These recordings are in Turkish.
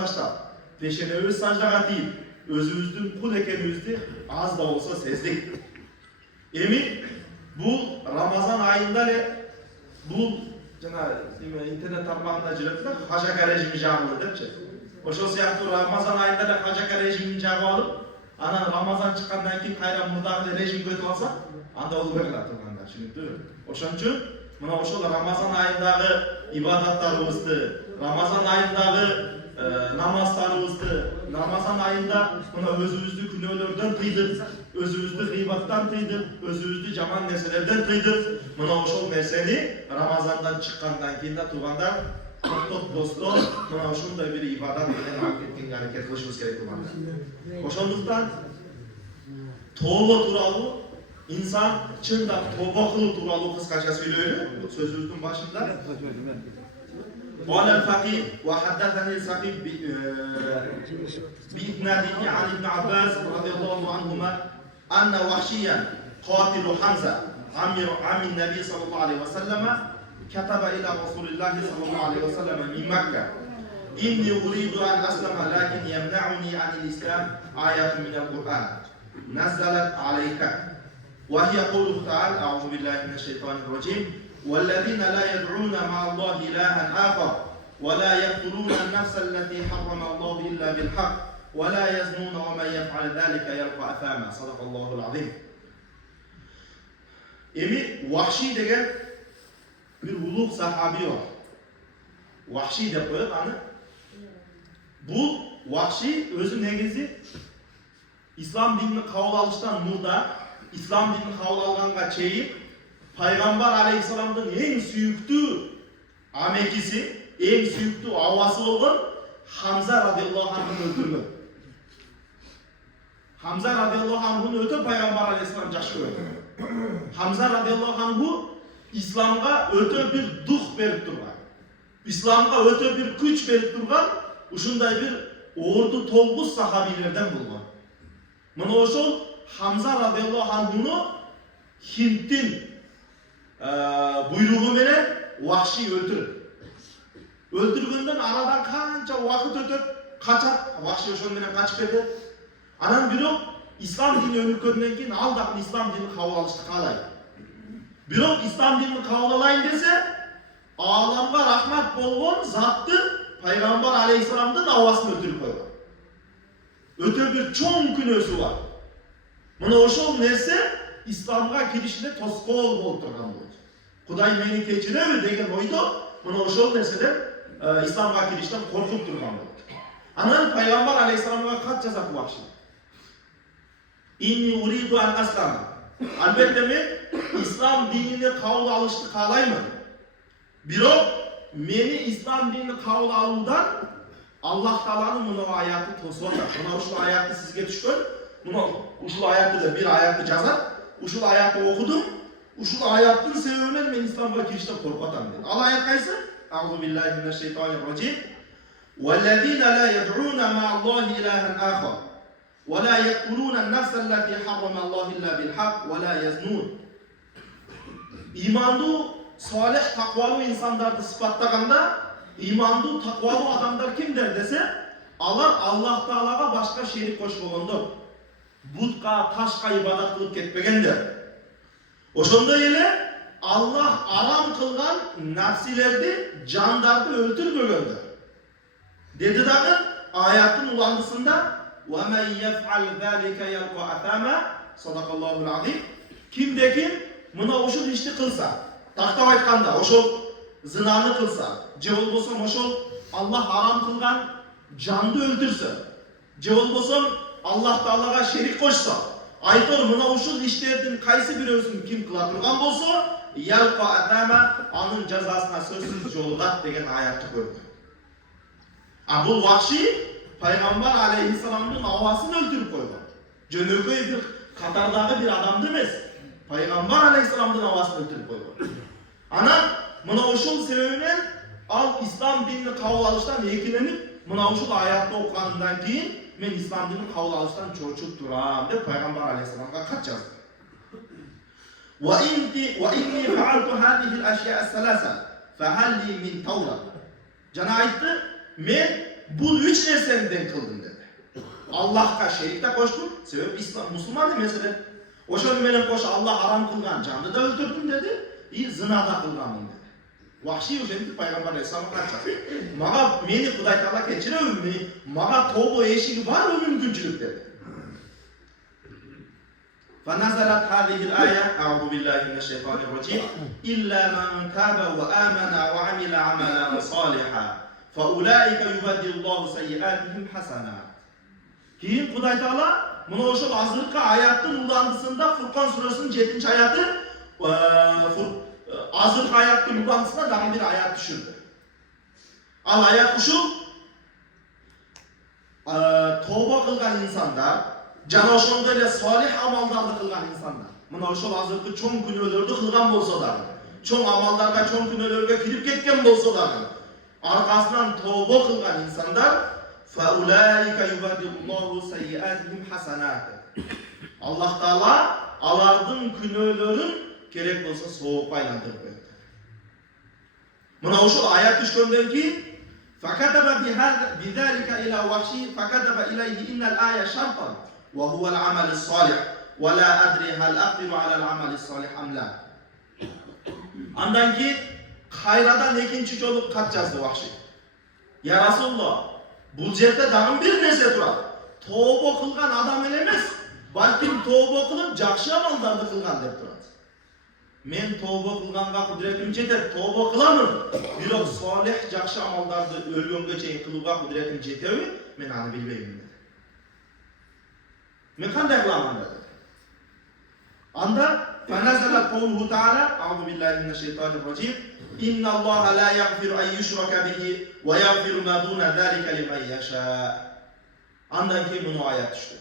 taşlap, peşenemiz sajdaga tiyip, özümüzdün kul ekenimizni az da olsa sezdik. Emi bu Ramazan ayında bu internet tarmağında jiratlar hajaka rejimi jagıldı depçi. Oşo siyahtı Ramazan ayında da hajaka rejimini jagı alıp, anan Ramazan çıkandan keyin kayra murdagı rejim kötüp alsa, anda olu berler turganda, düşünüptü. Oşon üçün mına oşol Ramazan ayındagı ibadatlarыбызды, Ramazan ayındagı namazlarыбызды, Ramazan ayında mına özümüzdü günöөлөрдөн tıydık, özümüzdü gıybattan tıydık, özümüzdü jaman nerselerden tıydık. Mına oşol nerseni Ramazandan çıkkandan keyin da tuganda toktop dostlar, mına oşonдай bir ibadat менен алып кеткенге аракет кылышыбыз керек туугандар. Ошондуктан тооба тууралуу insan чындап тооба кылуу тууралуу кыскача сүйлөйлү сөзүбүздүн башында. قال الفقيه وحدثني الفقيه بإسناده عن ابن عباس رضي الله عنهما أن وحشيا قاتل حمزة عم النبي صلى الله عليه وسلم كتب إلى رسول الله صلى الله عليه وسلم من مكة إني أريد أن أسلم لكن يمنعني عن الإسلام آية من القرآن نزلت عليك وهي قوله تعالى أعوذ بالله من الشيطان الرجيم والذين لا يدعون مع الله إلها آخر ولا يقتلون النفس التي حرم الله إلا بالحق ولا يزنون ومن يفعل ذلك يلقى أثاما صدق الله العظيم. Emi Vahşi degen bir ulug sahabi var. Vahşi dep koyat anı. Bu Vahşi özü negizi İslam dinini kabul alıştan murda, İslam dinini kabul alganga çeyip Peygamber Aleyhisselam'ın en süyüktü amekisi, en süyüktü avası olan Hamza radıyallahu anh'ın öldürme. Hamza radıyallahu anh'ın ötü Peygamber Aleyhisselam jaşı öldü. Hamza radıyallahu anh'u İslam'a ötü bir duh berip durgan. İslam'a ötü bir güç berip durgan, uşunday bir ordu tolguz sahabilerden bulgan. Mına oşol Hamza radıyallahu anh'unu Hint'in buyruğu menen Vahşi öldürüp. Öldürgönden aradan kança vakit ötüp kaçap, Vahşi oşol menen kaçıp ketip. Anan birok İslam dini önükköndөн keyin al da İslam dinini kabul alıştı kalay. Birok İslam dinini kabul alayın dese, alamga rahmat bolgon zatты Peygamber Aleyhisselam'ın davasını öldürüp koygan. Öte bir çoğun günösü var. Mına oşol nerse İslam'a girişine toskol bolup turgan boldu. Kuday meni keçirebi degen oydu, mına oşol nerseden İslam'a girişten korkup turgan boldu. Anan Peygamber Aleyhisselam'a kat yazap Vahşi. İnni uridu en aslama. Albatta men İslam dinini kabul alıştı kalayman. Biro meni İslam dinini kabul aludan Allah Taala'nın mına ayatı tosvatar. Mına uşul ayatı sizge düşkön. Mına uşul ayatı da bir ayatı yazar. Uşul ayatı okudum. Uşul ayatın sebebinden men İslam'a girişten korkutam dedi. Al ayat kaysı? Euzu billahi mineşşeytanirracim. وَالَّذ۪ينَ لَا يَدْعُونَ مَعَ اللّٰهِ إِلَٰهًا آخَرَ وَلَا يَقْتُلُونَ النَّفْسَ الَّتِي حَرَّمَ اللّٰهُ إِلَّا بِالْحَقِّ وَلَا يَزْنُونَ. İmanlı, salih, takvalı insanlardı sıfattaganda, imanlı, takvalı adamlar kimdir dese, Allah Taala'ga başka şerik koşmagandır. Butka, taşka ibadat kılıp ketmegendir. Oşonda ele Allah aram kılgan nafsilerdi, candardı öldürmögendir. Dedi dağı ayatın ulandısında وَمَنْ يَفْعَلْ ذَٰلِكَ يَلْقَ أَثَامًا Sadakallahu'l azim. Kimde kim mına oşul işti kılsa, taktap aytkanda oşul zınanı kılsa, je bolbosam oşul Allah haram kılgan candı öldürse, je bolbosam Allah Taala'ga şerik koşsa, aytor mına oşul işlerden kaysı birösün kim kıla turgan bolsa, yalqa atama anın cezasına sözsüz jolugat degen ayatты koydu. Bu Vahşi Peygamber Aleyhisselam'ın avasını öldürüp koygan. Jönököy bir Katardağı bir adamdı emes. Peygamber Aleyhisselam'ın avasını öldürüp koygan. Anan mına oşul sebebinen al İslam dinini kabul alıştan ekilenip mına oşul ayatты okugandan keyin men İslam dinini kabul alıştan çoçup duram dep Peygamber Aleyhisselam'a kaç yazdı. وَاِنِّي فَعَلْتُ هَذِهِ الْاَشْيَاءَ الثَّلَاثَ فَهَلِّي مِنْ تَوْرَةٍ. Cana aytты, men bu üç nersenden kıldın dedi. Allah'a şerik de koştun. Sebep İslam, Müslüman demesine. Oşan menen koş Allah haram kılgan canını da öldürdüm dedi. Zina da kılganım dedi. Vahşi oşan Peygamber Aleyhisselam'a kaçacak. Mağa meni Kuday Teala keçiremem. Mağa tobo eşiği var mı mümkünçülük dedi. فنزلت هذه الآية أعوذ بالله من الشيطان الرجيم إلا من تاب وآمن وعمل عملا صالحا فأولئك يبدل الله سيئاتهم حسنات. Keyin Kuday Teala bunu oşul azırkı ayattın ulandısında Furkan suresinin 7. ayatı azırkı ayattın ulandısında daha bir ayat düşürdü. Al ayat şu tövbe kılgan insanlar Jana oşonda ele salih amallardı kılgan insanlar. Mına oşol azırkı çoğun günölörді kılgan bolsa da, çoğun amallarga çoğun günölörge kirip ketken bolsa da, arkasından tövbe kılgan insanlar فَاُولَٰئِكَ يُبَدِّلُ اللّٰهُ سَيِّئَاتِهِمْ حَسَنَاتٍ. Allah Teala alardın günölörün gerek bolsa soğuk aylandırıp koydu. Mına oşol ayat düşkönden ki فَكَتَبَ بِذَٰلِكَ إِلَى وَحْشِي فَكَتَبَ إِلَيْهِ إِنَّ الْآيَ شَرْطًا وَهُوَ الْعَمَلِ الصَّالِحِ وَلَا أَدْرِي هَلْ أَقْدِرُ عَلَى الْعَمَلِ الصَّالِحِ أَمْ لَا. Andan ki hayradan ikinci çoluk kat yazdı Vahşi. Ya Resulullah, bu jerde dağın bir nese turar. Tövbe kılgan adam elemez. Balkim tövbe kılıp jakşı amallardı kılgan dep turadi. Men tövbe kılganga kudretim jeter, tövbe kılamın. Birok salih jakşı amallardı ölgönge çeyin kılıpga kudretim jetebi, men аны bilbeyim dedi. Men kanday kılaman dedi. Anda فَنَزَلَتْ قَوْلُهُ تَعَالَى أَعُوذُ بِاللّٰهِ مِنَ الشَّيْطَانِ الرَّجِيمِ إِنَّ اللّٰهَ لَا يَغْفِرُ أَنْ يُشْرَكَ بِهِ وَيَغْفِرُ مَا دُونَ ذَٰلِكَ لِمَنْ يَشَاءُ. Andan ki bunu ayet düştü.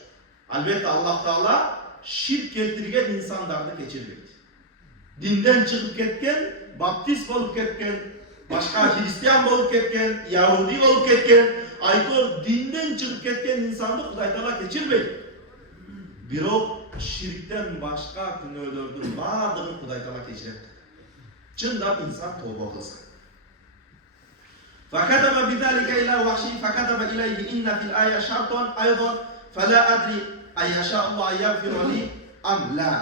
Elbette Allah Teala şirk keltirgen insanlardı geçirmeydi. Dinden çıkıp ketken, baptist olup ketken, başka Hristiyan olup ketken, Yahudi olup ketken, aytor dinden çıkıp ketken insandı Kuday Teala geçirmeydi. Birok şirkten başka günölördün bardığın Kuday Teala geçirdi. Çındap insan tövbe kılsın. فَكَتَبَ بِذَٰلِكَ إِلَى وَحْشِي فَكَتَبَ إِلَيْهِ إِنَّ فِي الْآيَةِ شَرْطًا أَيْضًا فَلَا أَدْرِي أَيَّشَاءُ اللّٰهُ يَغْفِرُ لِي أَمْ لَا.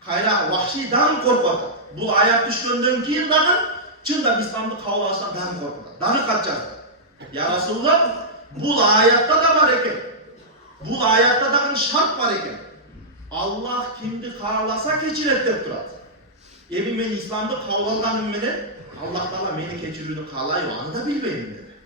Hayra Vahşi dan korkmadı. Bu ayet düşkönden keyin dağın çındap İslam'da kavlaştan dan korkmadı. Danı kaçacak. Ya Resulullah bu ayette da var eken. Bu ayette dağın şart var eken. Allah kimdi karalasa keçiret dep turadi. Ebi men İslam'da kavlalganym menen Allah Teala meni keçirүүnü kaalay, аны da bilbeyim dedi.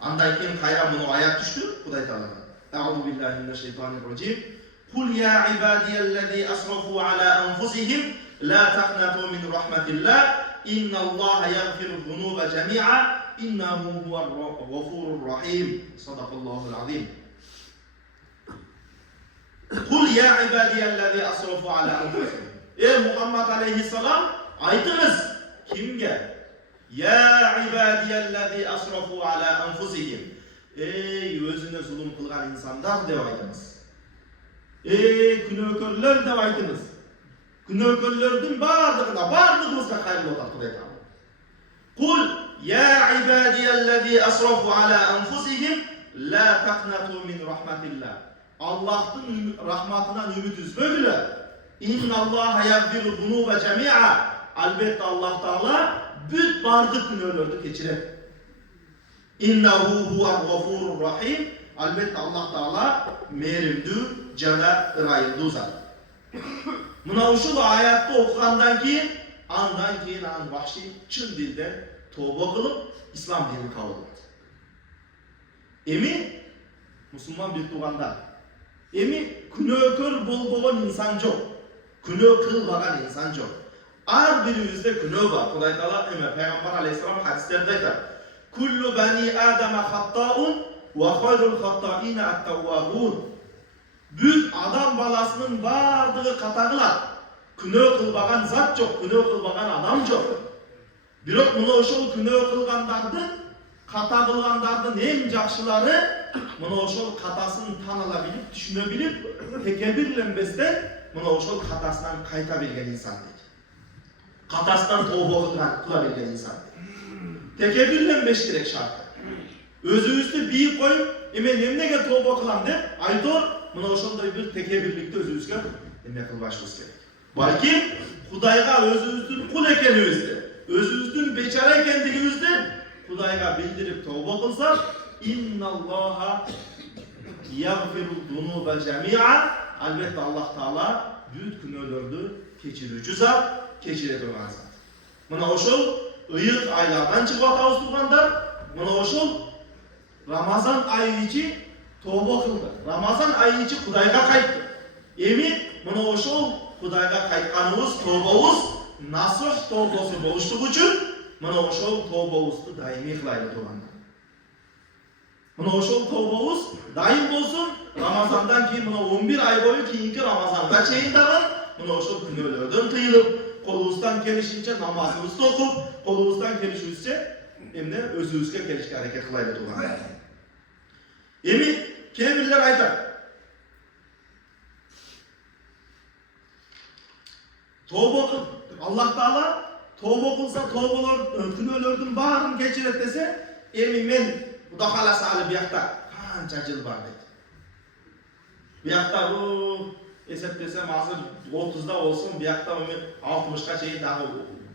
Andan keyin hayra bunu ayet düştü Kuday Teala'dan. Euzu billahi mineşşeytanirracim. قُلْ يَا عِبَادِيَ الَّذ۪ي أَسْرَفُوا عَلَى أَنْفُسِهِمْ لَا تَقْنَطُوا مِنْ رَحْمَةِ اللّٰهِ إِنَّ اللّٰهَ يَغْفِرُ الذُّنُوبَ جَمِيعًا إِنَّهُ هُوَ الغَّفُورُ الرَّحِيمُ. صَدَقَ اللّٰهُ الْعَظِيمُ. قُلْ يَا عِبَادِيَ الَّذ۪ي أَسْرَفُوا عَلَى أَنْفُسِهِمْ. Ey Muhammed Aleyhisselam aytınız kimge? Ya ibadiyellezî asrafu ala enfusihim. Ey özüne zulüm kılgan insanlar dep aytınız. Ey günökörler dep aytınız. Günökörlerdin bardığımızga hayırlı otar Kuday Teala. Kul ya ibadiyellezî asrafu ala enfusihim la taqnatu min rahmetillah. Allah'ın rahmetinden ümit üzmeyle. İnna Allah yagfiru zunuba cemi'a. Elbette Allah Teala büt bardık günölerdi keçirer. İnnehu huvel gafurur rahim. Elbette Allah Teala merimdü, cana ırayımdü zat. Mına uşul ayette okugandan keyin, andan keyin an Vahşi çın dilden tövbe kılıp İslam dinini kabul etdi. Emi Müslüman bir tuğanda. Emi günökör bolboğan insan çok. Günö kılmagan insan çok. Her birimizde günö var. Kuday Teala Peygamber Aleyhisselam hadislerde aytar. Kullu bani Adem'e hatta'un ve hayrul hatta'ine et-tevvabun. Büyük adam balasının bardığı katagılar. Günö kılmagan zat çok, günö kılmagan adam çok. Birok muna oşol günö kılgandardın, kata kılgandardın en jakşılары muna oşol katasını tanılabilip, düşünebilip, tekebirlenmesden muna oşol katasından kayta bilgen insan değil. Katasından tövbe kılabilgen insan değil. Tekebirlenmeş gerek şartı. Özübüzdü biyik koyup, men emnege tövbe kılam dep aytor, mına ошондой bir tekebirlikte özübüzgө eме kılбашыбыз керек. Balki Kudayga özübüzdün kul ekenibizdi, özübüzdün beçara ekendigibizdi Kudayga bildirip tövbe kılsak, innallaha yagfiru dunuba cemi'a, albatta Allah Taala büyük günahlardı keçirүүчү zat, keçire turgan zat. Mına oşol ıyık aylardan çıkıp atabız turgandar, mına oşol Ramazan ayı içi tövbe kıldı. Ramazan ayı içi Kudayga kayıttı. Emi mına oşol Kudayga kaytkanыбыз, tövbebиз nasuh tövbesi boluştuğu için mına oşol tövbebizdi daimi kılaylı turgandar. Mına oşol tövbebиz daim bolsun, Ramazandan keyin mına 11 ay boyu keyinki Ramazanga çeyin dagı mına oşol günahlardan tıyılıp, kolubuzdan kelişince namazımızda okup, kolubuzdan kelişince emne özübüzge kelişke hareket kılaylı turgandar. Emi kemiller aytar. Tövbe kıl. Allah Taala tövbe kılsa günahlardan barın keçiret dese, emi men Kuda kalasa alı biyakta kança yıl var dedi. Biyakta bu eseplesem hazır 30'da olsun, biyakta 60'a şey daha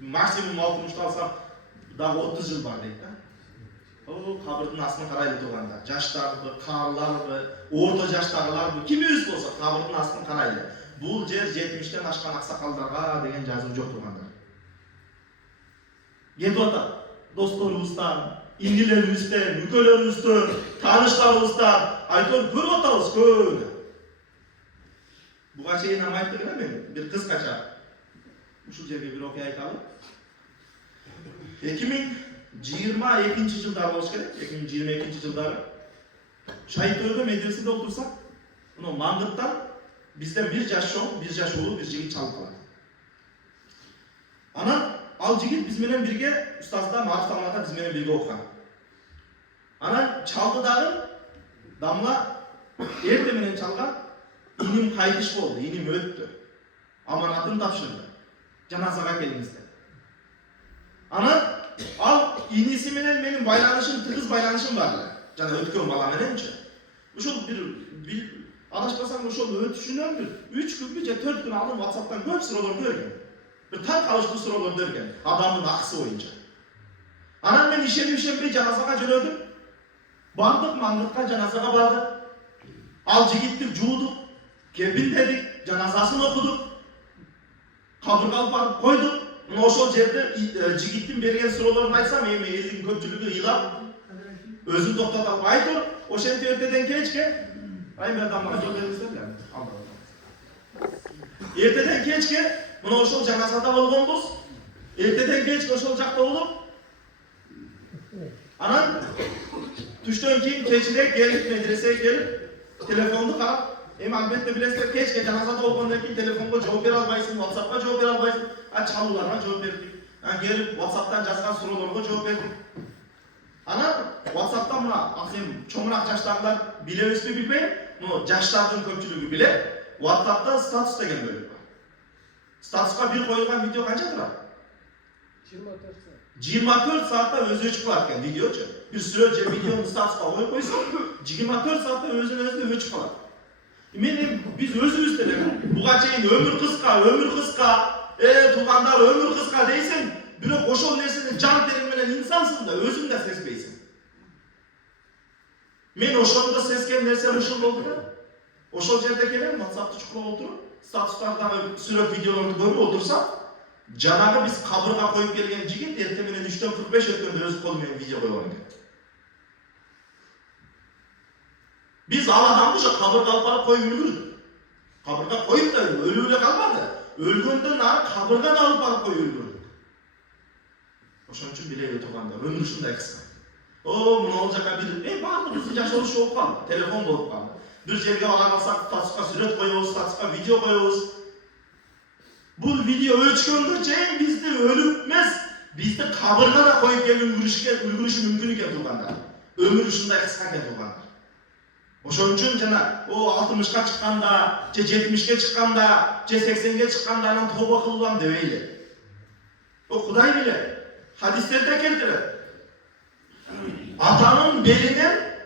maksimum 60'da alsam daha 30 yıl var dedi. O kabırdın aslını karaylı doğanda. Yaşlar mı, karlar mı, orta yaşlarlar mı, kimi üst olsa kabırdın aslını karaylı. Bu yer 70'ten aşkan aksakallarga degen жазып жоқ doğanda. Getip atar, dostlarımızdan, İndilerimizden, ülkelerimizden, tanışlarımızdan aytып көрüp atабыз көп. Буга чейин ам айттым эле мен, bir kız kaçar. Ушул жерге bir окуя айталы. 2022 жылдары болуш керек, 2022 жылдары Шайтөбө медреседе отурсак, мына Маңгыттан бизден bir жаш улуу bir жигит чалып калат. Анан ал жигит биз менен бирге устазда Мариф Дамлада биз менен бирге окуган. Анан çaldı dagы Damla эрте менен çalган, inim kaytış boldu, inim öttü. Amanatını tapşırdı. Janazага келиңиz деп. Anan al inisi menен benim baylanışım, tığız baylanışım vardı. Jana ötkön bala menençi. Uşul bir adaşmasam uşul ötüşünden bir 3 gün je 4 gün aldım WhatsApp'tan көп sıralar görgen. Bir tan kalıştı sıralar görgen. Adamın akısı boyunca. Anan men işembe janazaga jönödüm. Bardık Mangıt'a janazaga bardık. Al jigittik, juuduk, kebin dedik, janazasını okuduk. Kabırga alıp barıp koyduk. Oşol jerde jigittin bergen sıralarını aytsam, elin köpçülüğü ıylap, özün toktatıp aytır. Oşenti erteden keçke, ay ben damlaga jol berdiңiздер yani. Erteden keçke, mına oşol janazada bolgonбуз. Erteden keçke oşol jakta bolup, anan Tuştan keyin keçirek gelip medreseye gelip telefondu karap, albatta bilesizler keçke janazada bolgondan keyin telefonga жооп бере албайсың, WhatsApp'a жооп бере албайсың. Çalууларга жооп бердик. Gelip WhatsApp'tan жазган суроолорго жооп бердик. Ana WhatsApp'ta mına asem çoğunak жаштагылар билебизби билбейм, но жаштардын көпчүлүгү билет. WhatsApp'ta status деген бөлүк бар. Статуска bir коюлган видео канча турат? 24 saatte özü çıkıp atken videocu. Bir süre videonun statusuna koysa 24 saatte özüne çıkıp atar. Biz özümüzde de buga çeyin ömür kıska, tuğandar ömür kıska deysen, bir koşul nesini can teriminen insansın da özün de sespeysin. Men oşolda sesken nerse oşol oldu da, oşol jerde gelen WhatsApp'ta çıkıp oturup, statuslarda süre videolarını görüp otursam, Janagı biz kabırga koyup gelgen jigit erте менен 3'ten 45 ötkönde öz kolu menен video koyup algan. Biz al adamды şu kabırga alıp barıp koyup ülgürdük. Kabırga koyup da ölüyle kalmadı. Ölgönden ары kabırga da alıp barıp koyup ülgürdük. Oşon üçün bile oturganda ömür uşunday kıska. O mına olacaka bir bardığımızın yaşamış olup kaldı. Telefon bolup kaldı. Bir jerge ala kalsak statuska süret koyuyoruz, statuska video koyuyoruz. Bu video ölçkönde çeyin bizde ölüpmez, bizde kabırga da koyup gelip ülgürüşü mümkün iken turganda. Ömür uşunday kıska iken turganda. Oşon üçün jana o 60'ga çıkkanda, 70'ge çıkkanda, 80'ge çıkkanda anan tövbe kılılam debeyle. O Kuday bile hadislerde keltirer. Atanın belinden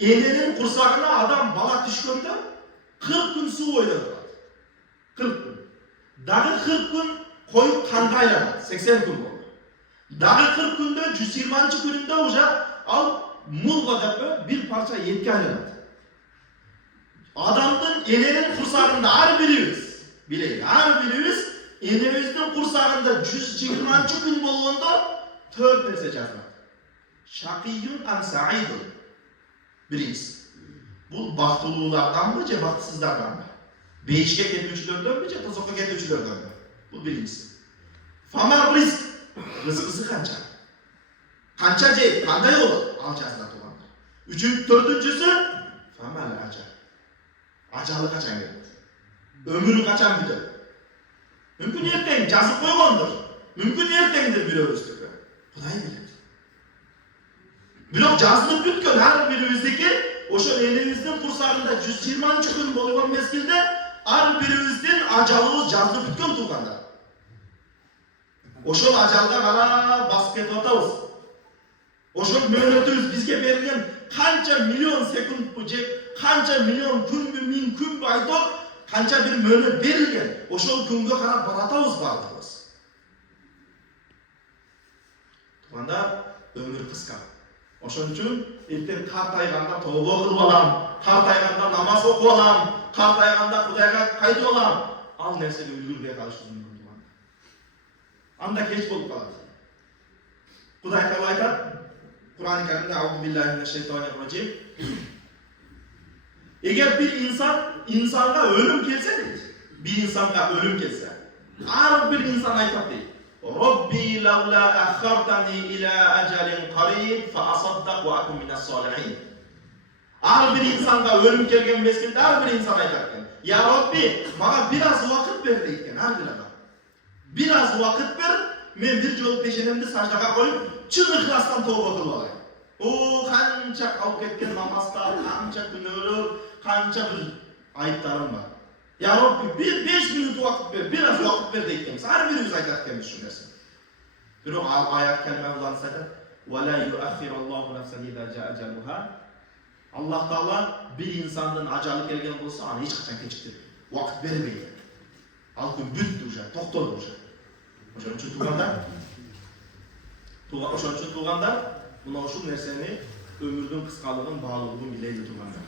enenin kursağına adam bala düşkönde 40 gün su oynanır. 40 gün. Dağı 40 gün koyup kanda aylanır. 80 gün oldu. Dağı 40 günde 120. gününde hoca al mulga dep bir parça yetki aylanır. Adamın enenin kursağında her birimiz, bileyim, her birimiz enemizin kursağında 120. gün bolğanda 4 nerse yazılır. Şakiyun am sa'idun. Birincisi. Bu baktılılardan mı, baktısızlardan mı? Beşike ketmişlerden mi, tozokka ketmişlerden mi? Bu birincisi. Famar rızk. Rızkısı kança. Kança ceyip, kanday olur. Alacağızlar olanlar. Dördüncüsü, famar aca. Acalı kaçan gelir. Ömürü kaçan bitir. Mümkün erken yazıp koygandır. Mümkün erkendir bir öğüstükü. Bu da iyi bilir. Biroq жазылып бүткөн ар бирибиздики ошо элибиздин курсагында 120 күн болгон мезгилде ар бирибиздин ажалыбыз жазылып бүткөн туугандар. Ошол ажалга карап басып кетип атабыз. Ошол мөөнөтүбүз бизге берилген канча миллион секундбу же канча миллион күнбү, миң күнбү айтып, канча бир мөөнөт берилген. Ошол күнгө карап баратабыз баардыгыбыз. Туугандар, өмүр кыска. Ошон үчүн эртең картайганда тобо кылып алам, картайганда намаз окуп алам, картайганда Кудайга кайтып алам. Ал нерсеге үлгүрбөй калышыбыз мүмкүн. Анда кеч болуп калат. Кудай Таала айтат, Кур'ан-ы Каримде Аузу биллахи минеш шайтанир раджим. Эгер бир инсанга өлүм келсе дейт, bir insanga ölüm gelse, her bir insan aytap deydi. Rabbi lawla akhartani ila ajalin qarib fa asaddaq wa akun minas salihin. Her bir insanga ölüm kelgen mezgilde her bir insan aytarken, ya Rabbi bana biraz vakit ver deyken her bir adam. Biraz vakit ver, men bir jol peşenemde sajdaga koyup çın ihlastan tövbe kılıp alayım. O kança kalıp ketken namazlar, kança günöler, kança bir ayıplarım var. Ya Rabbi bir 5 minut vakit ver, biraz vakit ver deyken, her birimiz aytarken düşünmesin. Bir o ayet kelime kullansa da وَلَا يُؤَخِّرَ اللّٰهُ نَفْسًا اِذَا جَاءَ اَجَلُهَا. Allah Teala bir insandan acalı kelgen olsa ana hiç kaçan keçiktir. Vakit vermeyin. Halkın büttü uşa, doktor uşa. Oşun için tuğanlar, buna oşun nerseni ömürdün kıskalığın bağlılığın bileydi tuğanlar.